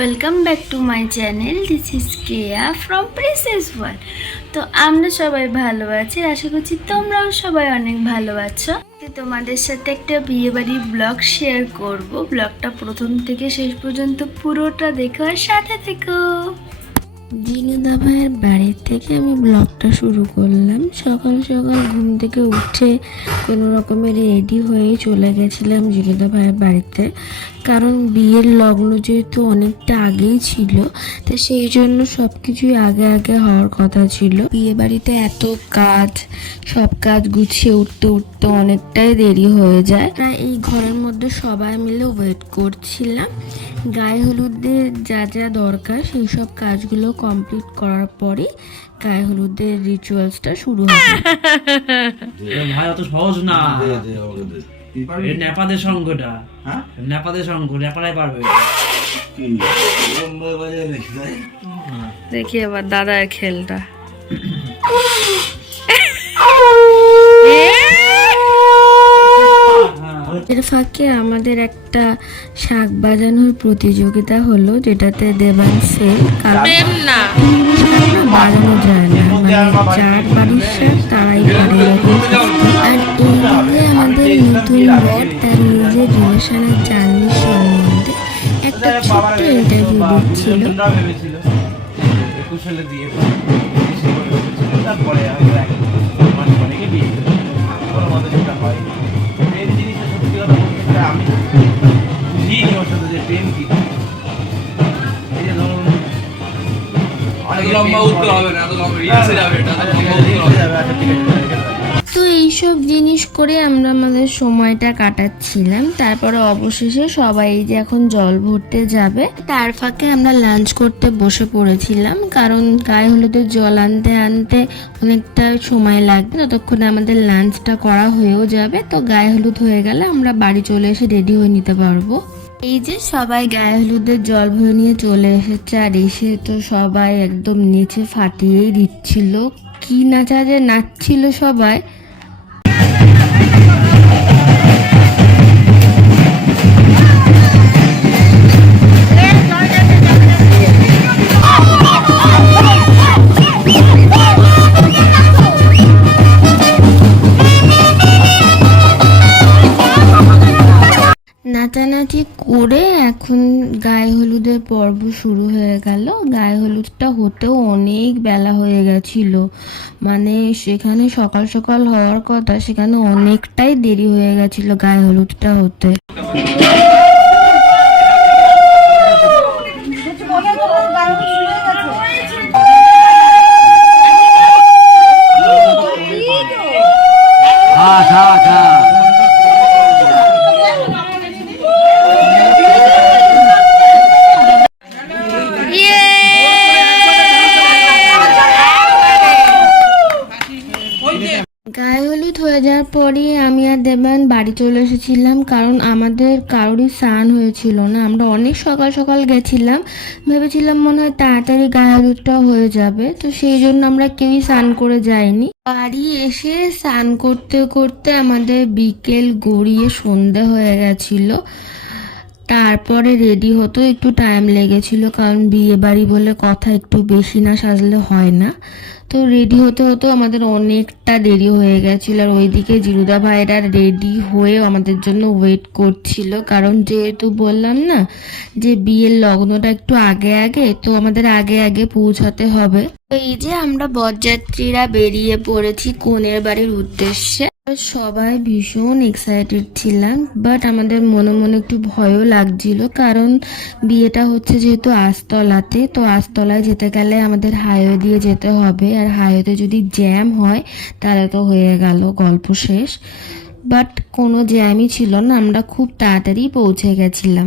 Welcome back to my channel. This is Keya from princess world. তো আমরা সবাই ভালো আছি, আশা করছি তোমরাও সবাই অনেক ভালো আছো। তোমাদের সাথে একটা বিয়েবাড়ির ব্লগ শেয়ার করব। ব্লগটা প্রথম থেকে শেষ পর্যন্ত পুরোটা দেখো আর সাথে থেকো। জিনুদা ভাইয়ের বাড়ির থেকে আমি ব্লগটা শুরু করলাম। সকাল সকাল ঘুম থেকে উঠে কোনো রকমের রেডি হয়ে চলে গেছিলাম জিনুদা ভাইয়ের বাড়িতে, কারণ বিয়ের লগ্ন যেহেতু অনেকটা আগেই ছিল, তো সেই জন্য সব কিছুই আগে আগে হওয়ার কথা ছিল। বিয়ে বাড়িতে এত কাজ, সব কাজ গুছিয়ে উঠতে উঠতে অনেকটাই দেরি হয়ে যায়। প্রায় এই ঘরের মধ্যে সবাই মিলে ওয়েট করছিলাম। গায়ে হলুদের যা যা দরকার সেই সব কাজগুলো কমপ্লিট করার পরে গায়ে হলুদের রিচুয়ালসটা শুরু হবে। ভাই অত সহজ না, নেপাদের সঙ্গটা, নেপাদের সঙ্গ, নেপালাই পারবে। দেখি এবার দাদার খেলটা। এর ফাঁকে আমাদের একটা শাক বাজানোর প্রতিযোগিতা হলো, যেটাতে দেবান ফেল, কারণ বাজানো যায় না, মানে যার বাড়ির শাক তারাই পারে। আর এইভাবে আমাদের নতুন বর তার নিজের রিলেশনের জার্নি সম্বন্ধে একটা ছোট্ট ইন্টারভিউ দিচ্ছিল। তো এইসব জিনিস করে আমরা আমাদের সময়টা কাটাচ্ছিলাম। তারপরে অবশেষে সবাই যে এখন জল ভরতে যাবে, তার ফাঁকে আমরা লাঞ্চ করতে বসে পড়েছিলাম, কারণ গায়ে হলুদের জল আনতে আনতে অনেকটা সময় লাগবে, ততক্ষণে আমাদের লাঞ্চটা করা হয়েও যাবে। তো গায়ে হলুদ হয়ে গেলে আমরা বাড়ি চলে এসে রেডি হয়ে নিতে পারবো। এই যে সবাই গায়ে হলুদের জল ভরে নিয়ে চলে এসেছে, আর এসে তো সবাই একদম নিচে ফাটিয়েই দিচ্ছিল। কি নাচা যে নাচছিল সবাই। নাচানাচি করে এখন গায়ে হলুদের পর্ব শুরু হয়ে গেল। গায়ে হলুদটা হতেও অনেক বেলা হয়ে গেছিল, মানে সেখানে সকাল সকাল হওয়ার কথা, সেখানে অনেকটাই দেরি হয়ে গেছিল গায়ে হলুদটা হতে। গায়ে হলুদ হয়ে যাওয়ার পরে আমি আর দেবান বাড়ি চলে এসেছিলাম, কারণ আমাদের কারোরই স্নান হয়েছিল না। আমরা অনেক সকাল সকাল গেছিলাম, ভেবেছিলাম মনে হয় তাড়াতাড়ি গায়ে হলুদটা হয়ে যাবে, তো সেই জন্য আমরা কেউই স্নান করে যাইনি। বাড়ি এসে স্নান করতে করতে আমাদের বিকেল গড়িয়ে সন্ধে হয়ে গেছিল। তারপরে রেডি হতো একটু টাইম লেগেছিল, কারণ বিয়ে বাড়ি বলে কথা, একটু বেশি না সাজলে হয় না। তো রেডি হতে হতো আমাদের অনেকটা দেরি হয়ে গেছিল। আর ওইদিকে জিরুদা ভাইরা রেডি হয়ে আমাদের জন্য ওয়েট করছিল, কারণ যেহেতু বললাম না যে বিয়ের লগ্নটা একটু আগে আগে, তো আমাদের আগে আগে পৌঁছাতে হবে। এই যে আমরা বরযাত্রীরা বেরিয়ে পড়েছি কনের বাড়ির উদ্দেশ্যে। সবাই ভীষণ এক্সাইটেড ছিলাম, বাট আমাদের মনে মনে একটু ভয়ও লাগছিল, কারণ বিয়েটা হচ্ছে যেহেতু আস্তলাতে, তো আস্তলায় যেতে গেলে আমাদের হাইওয়ে দিয়ে যেতে হবে, আর হাইওয়েতে যদি জ্যাম হয় তাহলে তো হয়ে গেল, গল্প শেষ। বাট কোনো জ্যামই ছিল না, আমরা খুব তাড়াতাড়ি পৌঁছে গেছিলাম।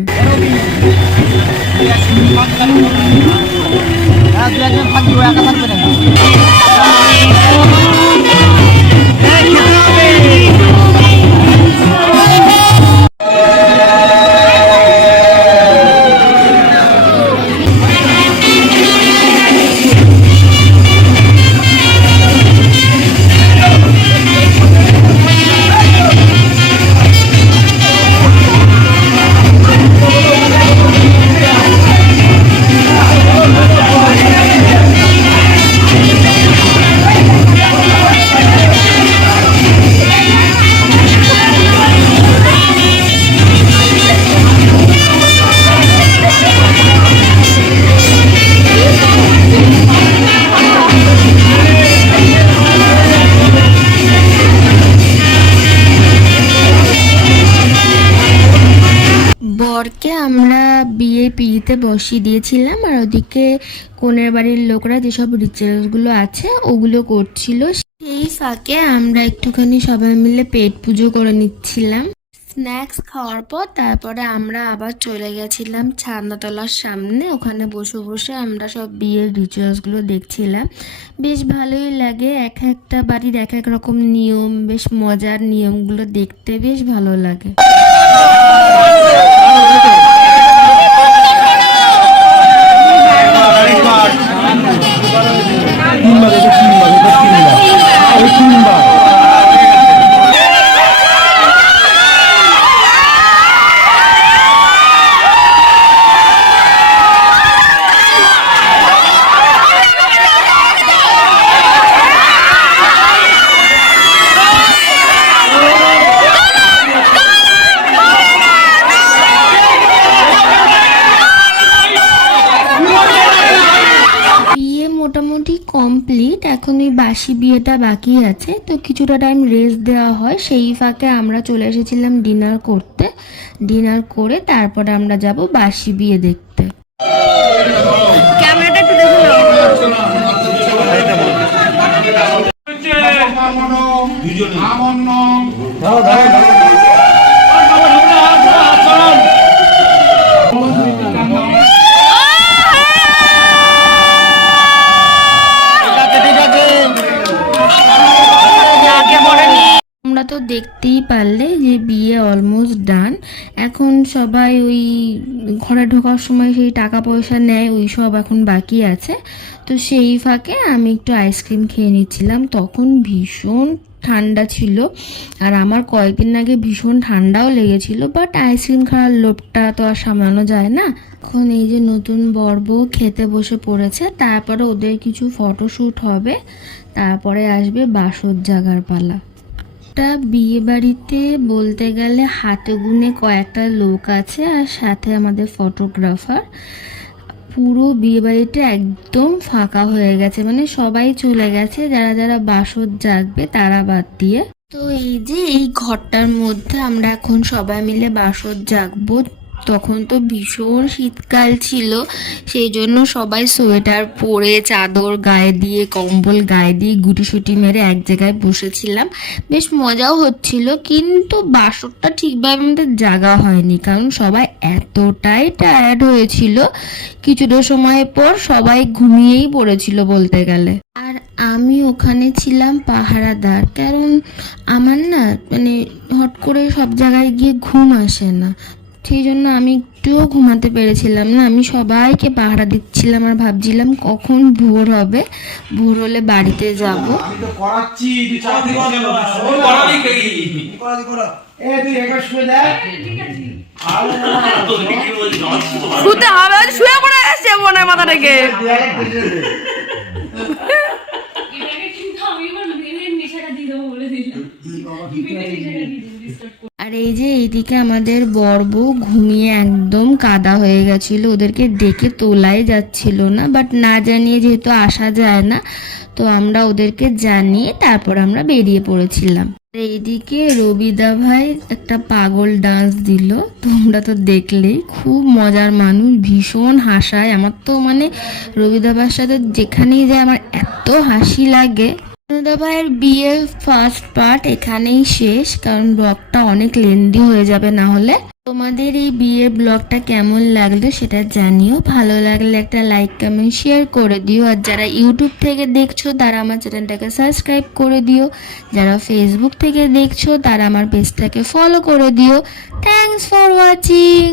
বরকে আমরা বিয়ে পিড়িতে বসিয়ে দিয়েছিলাম, আর ওদিকে কনের বাড়ির লোকরা যেসব রিচুয়ালসগুলো আছে ওগুলো করছিল। সেই ফাঁকে আমরা একটুখানি সবাই মিলে পেট পুজো করে নিচ্ছিলাম। স্ন্যাক্স খাওয়ার পর তারপরে আমরা আবার চলে গেছিলাম ছাদনাতলার সামনে। ওখানে বসে বসে আমরা সব বিয়ের রিচুয়ালসগুলো দেখছিলাম। বেশ ভালোই লাগে, এক একটা বাড়ির এক এক রকম নিয়ম, বেশ মজার নিয়মগুলো দেখতে বেশ ভালো লাগে। বিয়ে মোটামুটি কমপ্লিট, এখন এই বাসি বিয়েটা বাকি আছে, তো কিছুটা টাইম রেস্ট দেওয়া হয়। সেই ফাঁকে আমরা চলে এসেছিলাম ডিনার করতে। ডিনার করে তারপরে আমরা যাব বাসি বিয়ে দেখতে। ক্যামেরাটা একটু দেখুন। তোমরা তো দেখতেই পারলে যে বিয়ে অলমোস্ট ডান। এখন সবাই ওই ঘরে ঢোকার সময় সেই টাকা পয়সা নেয়, ওই সব এখন বাকি আছে। তো সেই ফাঁকে আমি একটু আইসক্রিম খেয়ে নিচ্ছিলাম। তখন ভীষণ ঠান্ডা ছিল, আর আমার কয়েকদিন আগে ভীষণ ঠান্ডাও লেগেছিল, বাট আইসক্রিম খাওয়ার লোভটা তো আর সামলানো যায় না। এখন এই যে নতুন বর বউ খেতে বসে পড়েছে, তারপরে ওদের কিছু ফটোশ্যুট হবে, তারপরে আসবে বাসর জাগার পালা। একটা বিয়ে বাড়িতে বলতে গেলে হাতে গুনে কয়েকটা লোক আছে, আর সাথে আমাদের ফটোগ্রাফার। পুরো বিয়ে বাড়িটা একদম ফাঁকা হয়ে গেছে, মানে সবাই চলে গেছে, যারা যারা বাসর জাগবে তারা বাদ দিয়ে। তো এই যে এই ঘরটার মধ্যে আমরা এখন সবাই মিলে বাসর জাগবো। তখন তো ভীষণ শীতকাল ছিল, সেই জন্য সবাই সোয়েটার পরে, চাদর গায়ে দিয়ে, কম্বল গায়ে দিয়ে, গুটিসুটি মেরে এক জায়গায় বসেছিলাম। বেশ মজাও হচ্ছিল, কিন্তু বাসরটা ঠিকভাবে আমাদের জাগা হয়নি, কারণ সবাই এতটাই টায়ার্ড হয়েছিল। কিছুটা সময় পর সবাই ঘুমিয়েই পড়েছিল বলতে গেলে। আর আমি ওখানে ছিলাম পাহারাদার, কারণ আমার না মানে হট করে সব জায়গায় গিয়ে ঘুম আসে না, সেই জন্য আমি একটুও ঘুমাতে পেরেছিলাম না। আমি সবাইকে পাহারা দিচ্ছিলাম আর ভাবছিলাম কখন ভোর হবে, ভোর হলে বাড়িতে যাব। শুতে হবে, শুয়ে পড়ে আসছে মনে হয় মাথা থেকে। আর এই যে এইদিকে আমাদের বর বউ ঘুমিয়ে একদম কাদা হয়ে গেছিল, ওদেরকে ডেকে তোলাই যাচ্ছিল না, বাট না জানিয়ে যেহেতু আসা যায় না, তো আমরা ওদেরকে জানিয়ে তারপর আমরা বেরিয়ে পড়েছিলাম। এইদিকে রবিদা ভাই একটা পাগল ডান্স দিল, তোমরা তো দেখলেই, খুব মজার মানুষ, ভীষণ হাসায়। আমার তো মানে রবিদা ভাইয়ের সাথে যেখানেই যায় আমার এত হাসি লাগে। রবিদা ভাইয়ের বিয়ের ফার্স্ট পার্ট এখানেই শেষ, কারণ ব্লগটা অনেক লেন্দি হয়ে যাবে না হলে। তোমাদের এই বিয়ের ব্লগটা কেমন লাগলো সেটা জানিও, ভালো লাগলে একটা লাইক কমেন্ট শেয়ার করে দিও। আর যারা ইউটিউব থেকে দেখছো তারা আমার চ্যানেলটাকে সাবস্ক্রাইব করে দিও, যারা ফেসবুক থেকে দেখছো তারা আমার পেজটাকে ফলো করে দিও। Thanks for watching.